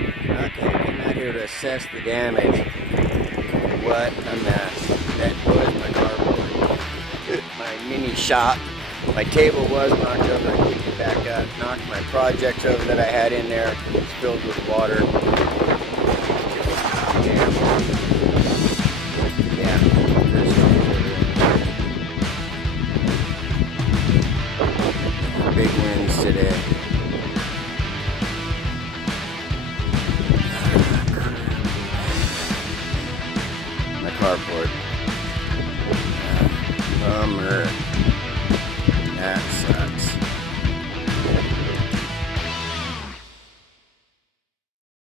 Okay, came out here to assess the damage. What a mess. That was my carport. My mini shop. My table was knocked over. I picked it back up. Knocked my projects over that I had in there. It's filled with water. Yeah. Big winds today. My carport. Bummer.